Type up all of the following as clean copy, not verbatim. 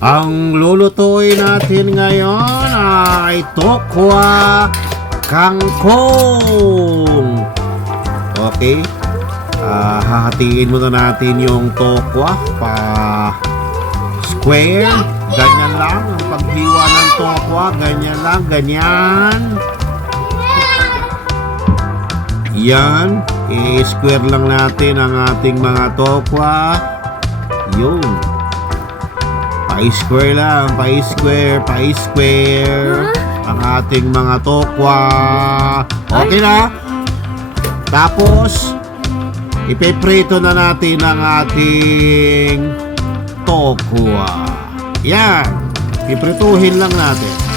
Ang lulutuin natin ngayon ay tokwa kangkong. Okay. Hahatiin muna natin yung tokwa pa square. Ganyan lang ang paghiwa ng tokwa. Ganyan lang, ganyan. Yan. I-square lang natin ang ating mga tokwa. Yun. Pa-square lang, pa-square ang ating mga tokwa. Okay na? Tapos, ipeprito na natin ang ating tokwa. Yan. Iprituhin lang natin.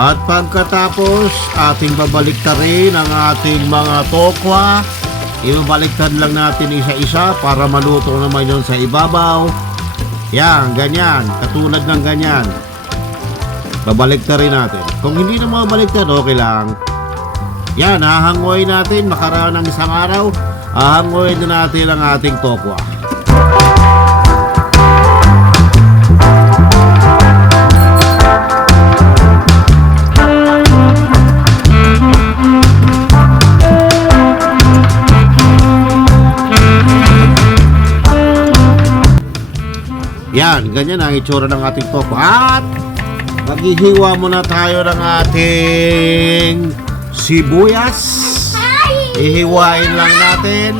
At pagkatapos, ating babaliktarin ang ating mga tokwa. Ibabaliktad lang natin isa-isa para maluto naman yun sa ibabaw. Yan, ganyan. Katulad ng ganyan. Babaliktarin natin. Kung hindi na mabaliktad, okay lang. Yan, hahangoy natin. Makaraan ng isang araw, hahangoy na natin ang ating tokwa. Yan, ganyan ang itsura ng ating tokwa. At maghihiwa muna tayo ng ating sibuyas. Ihiwain lang natin.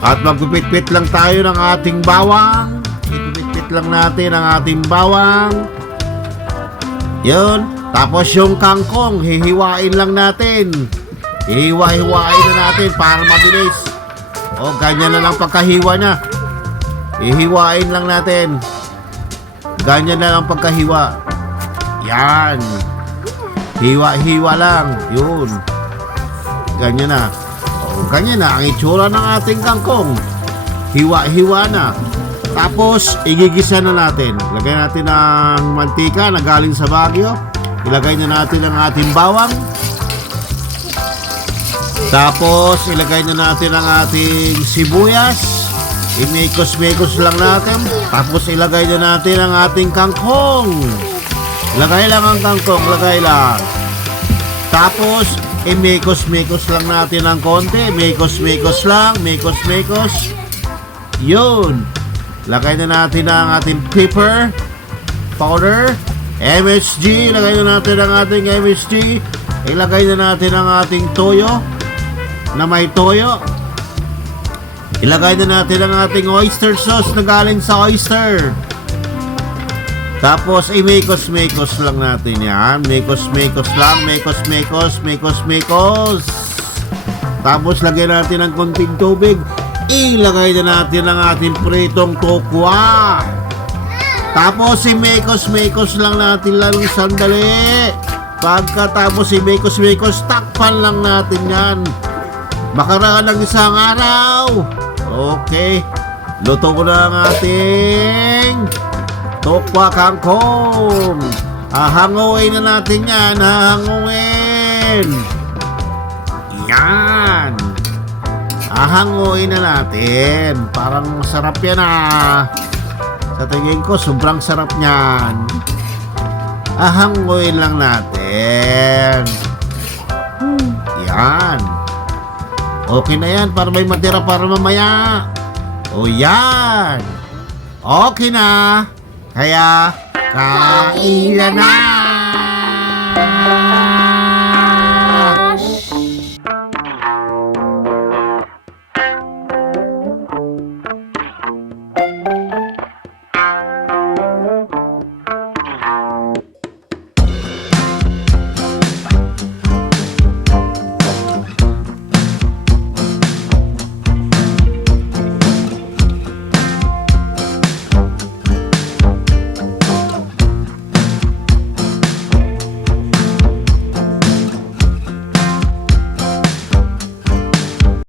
At magpipit-pit lang tayo ng ating bawang. Ipipit-pit lang natin ang ating bawang. Yun. Tapos yung kangkong, hihiwain lang natin. Hihiwa-hiwain na natin para mabilis. O, ganyan na lang pagkahiwa niya. Ihiwain lang natin. Ganyan na lang pagkahiwa. Yan. Hiwa-hiwa lang. Yun. Ganyan na. O, ganyan na ang itsura ng ating kangkong. Hiwa-hiwa na. Tapos, igigisa na natin. Lagay natin ng mantika na galing sa Baguio. Ilagay na natin ang ating bawang. Tapos, ilagay na natin ang ating sibuyas. Imekos-mekos lang natin. Tapos ilagay na natin ang ating kangkong. Ilagay lang ang kangkong. Lagay lang. Tapos imekos-mekos lang natin ng konti. Mekos-mekos lang. Mekos-mekos. Yun. Lagay na natin ang ating pepper powder. MSG. Ilagay na natin ang ating MSG. Ilagay na natin ang ating toyo na may toyo. Ilagay na natin ang ating oyster sauce na galing sa oyster. Tapos, i-mekos-mekos lang natin yan. Mekos-mekos lang. Mekos-mekos. Mekos-mekos. Tapos, lagyan natin ng konting tubig. Ilagay na natin ang ating pritong tokwa. Tapos, i-mekos-mekos lang natin lalong sandali. Pagkatapos, i-mekos-mekos, takpan lang natin yan. Makaraan ng isang araw. Okay. Luto ko na ang ating tokwa kangkong. Hahanguin na natin yan. Hahanguin. Yan. Hahanguin na natin. Parang masarap yan Sa tingin ko, sobrang sarap niyan. Hahanguin lang natin. Yan. Okay na yan para may matira para mamaya. O yan. Okay na. Kaya, kain na.